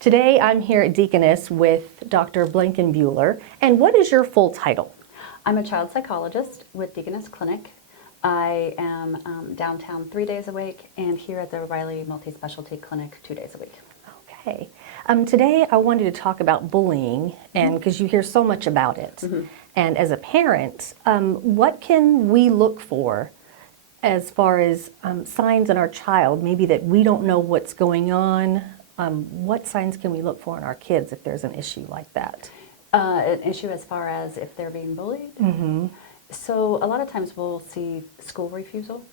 Today I'm here at Deaconess with Dr. Blankenbuehler. And what is your full title? I'm a child psychologist with Deaconess Clinic. I am downtown 3 days a week and here at the Riley Multi-Specialty Clinic 2 days a week. Okay. Today I wanted to talk about bullying, and because you hear so much about it. And as a parent, what can we look for as far as signs in our child, maybe that we don't know what's going on? What signs can we look for in our kids if there's an issue like that? An issue as far as if they're being bullied? So a lot of times we'll see school refusal.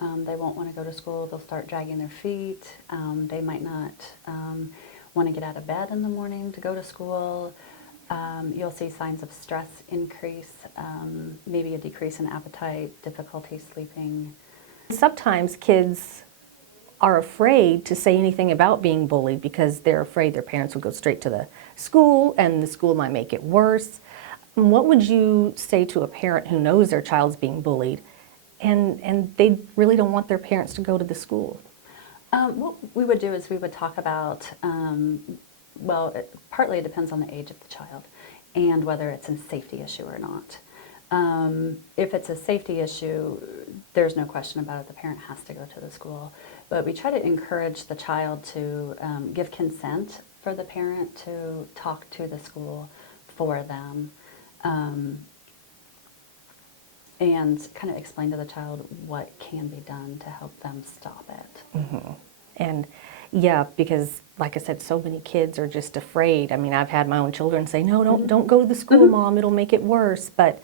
They won't want to go to school. They'll start dragging their feet. They might not want to get out of bed in the morning to go to school. You'll see signs of stress increase, maybe a decrease in appetite, difficulty sleeping. Sometimes kids are afraid to say anything about being bullied because they're afraid their parents will go straight to the school and the school might make it worse. What would you say to a parent who knows their child's being bullied and they really don't want their parents to go to the school? What we would do is we would talk about, partly it depends on the age of the child and whether it's a safety issue or not. If it's a safety issue, there's no question about it, the parent has to go to the school. But we try to encourage the child to give consent for the parent to talk to the school for them, and kind of explain to the child what can be done to help them stop it. And yeah, because like I said, so many kids are just afraid. I mean, I've had my own children say, no, don't go to the school, Mom, it'll make it worse. But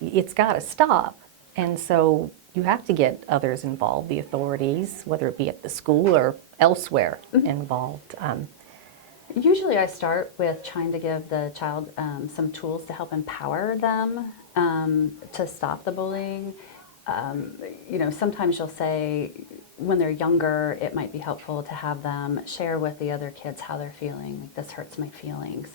it's got to stop. And so you have to get others involved, the authorities, whether it be at the school or elsewhere involved. Usually I start with trying to give the child some tools to help empower them to stop the bullying. Sometimes you'll say when they're younger, it might be helpful to have them share with the other kids how they're feeling. Like, this hurts my feelings.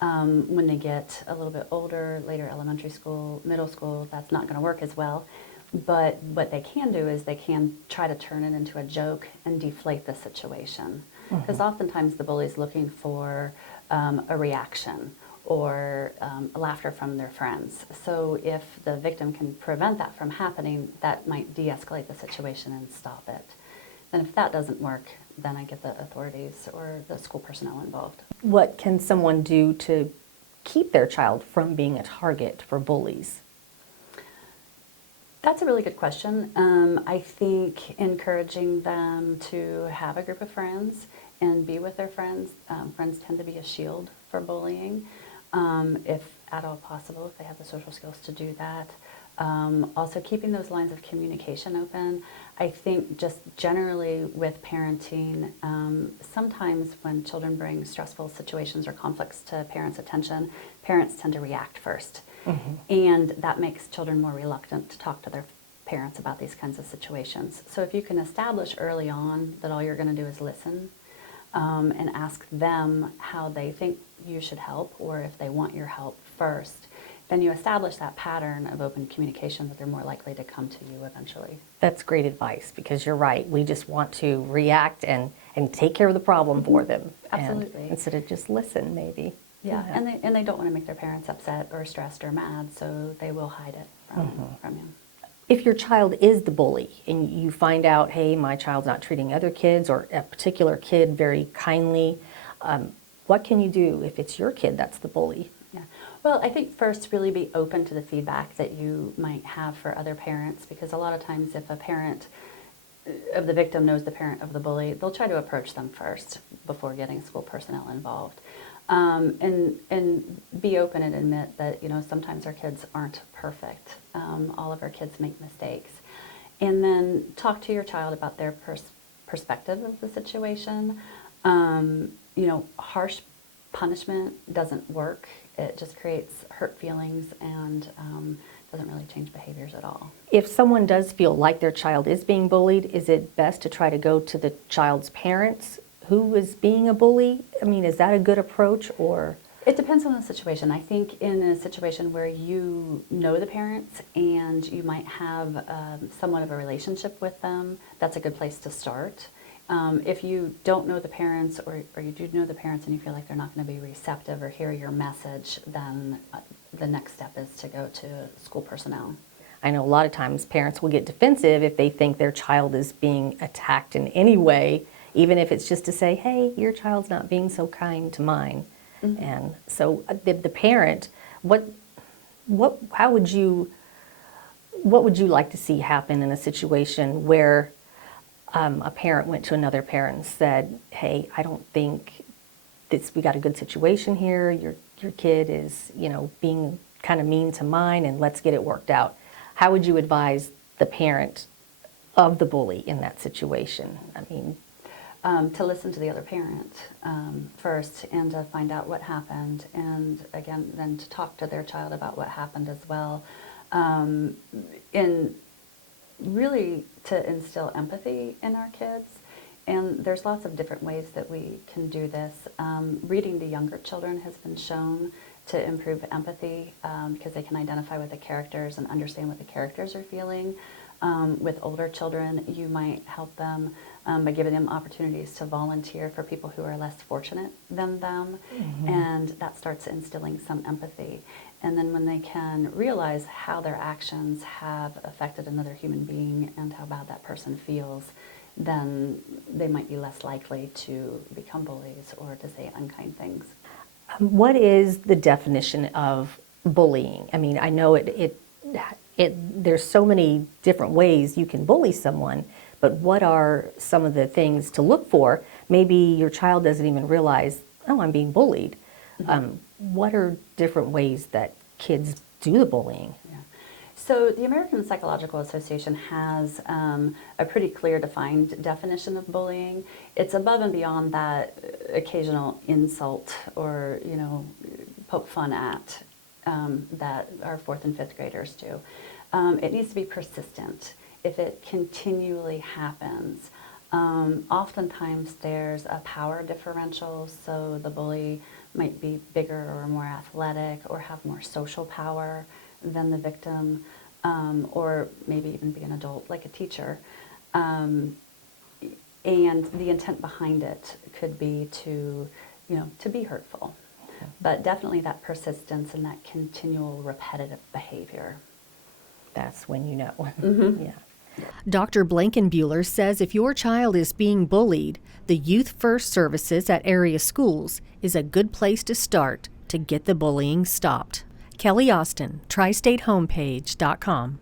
When they get a little bit older, later elementary school, middle school, that's not going to work as well. But what they can do is they can try to turn it into a joke and deflate the situation. Because oftentimes the bully's looking for a reaction or laughter from their friends. So if the victim can prevent that from happening, that might de-escalate the situation and stop it. And if that doesn't work, then I get the authorities or the school personnel involved. What can someone do to keep their child from being a target for bullies? That's a really good question. I think encouraging them to have a group of friends and be with their friends. Friends tend to be a shield for bullying, if at all possible, if they have the social skills to do that. Also keeping those lines of communication open. I think just generally with parenting, sometimes when children bring stressful situations or conflicts to parents' attention, parents tend to react first. And that makes children more reluctant to talk to their parents about these kinds of situations. So if you can establish early on that all you're going to do is listen and ask them how they think you should help or if they want your help first, then you establish that pattern of open communication that they're more likely to come to you eventually. That's great advice, because you're right. We just want to react and take care of the problem for them. Absolutely. Instead of just listen, maybe. Yeah, and they don't want to make their parents upset or stressed or mad, so they will hide it from you. If your child is the bully and you find out, hey, my child's not treating other kids or a particular kid very kindly, what can you do if it's your kid that's the bully? Yeah. Well, I think first really be open to the feedback that you might have for other parents, because a lot of times if a parent of the victim knows the parent of the bully, they'll try to approach them first before getting school personnel involved. And be open and admit that, sometimes our kids aren't perfect. All of our kids make mistakes. And then talk to your child about their perspective of the situation. Harsh punishment doesn't work. It just creates hurt feelings and doesn't really change behaviors at all. If someone does feel like their child is being bullied, is it best to try to go to the child's parents who is being a bully? I mean, is that a good approach, or? It depends on the situation. I think in a situation where you know the parents and you might have somewhat of a relationship with them, that's a good place to start. If you don't know the parents, or you do know the parents and you feel like they're not going to be receptive or hear your message, then the next step is to go to school personnel. I know a lot of times parents will get defensive if they think their child is being attacked in any way, even if it's just to say, hey, your child's not being so kind to mine. And so the parent, what would you like to see happen in a situation where a parent went to another parent and said, hey, I don't think we got a good situation here. Your kid is, being kind of mean to mine, and let's get it worked out. How would you advise the parent of the bully in that situation? I mean, to listen to the other parent first, and to find out what happened, and again, then to talk to their child about what happened as well. In really to instill empathy in our kids. And there's lots of different ways that we can do this. Reading to younger children has been shown to improve empathy because they can identify with the characters and understand what the characters are feeling. With older children, you might help them by giving them opportunities to volunteer for people who are less fortunate than them, and that starts instilling some empathy. And then when they can realize how their actions have affected another human being and how bad that person feels, then they might be less likely to become bullies or to say unkind things. what is the definition of bullying? I mean, I know there's so many different ways you can bully someone, but what are some of the things to look for? Maybe your child doesn't even realize, oh, I'm being bullied. What are different ways that kids do the bullying? Yeah. So the American Psychological Association has a pretty clear defined definition of bullying. It's above and beyond that occasional insult or, poke fun at that our 4th and 5th graders do. It needs to be persistent. If it continually happens, oftentimes there's a power differential, so the bully might be bigger or more athletic or have more social power than the victim, or maybe even be an adult like a teacher. And the intent behind it could be to be hurtful. But definitely that persistence and that continual repetitive behavior. That's when you know. Yeah. Dr. Blankenbuehler says if your child is being bullied, the Youth First services at area schools is a good place to start to get the bullying stopped. Kelly Austin, TriStateHomepage.com.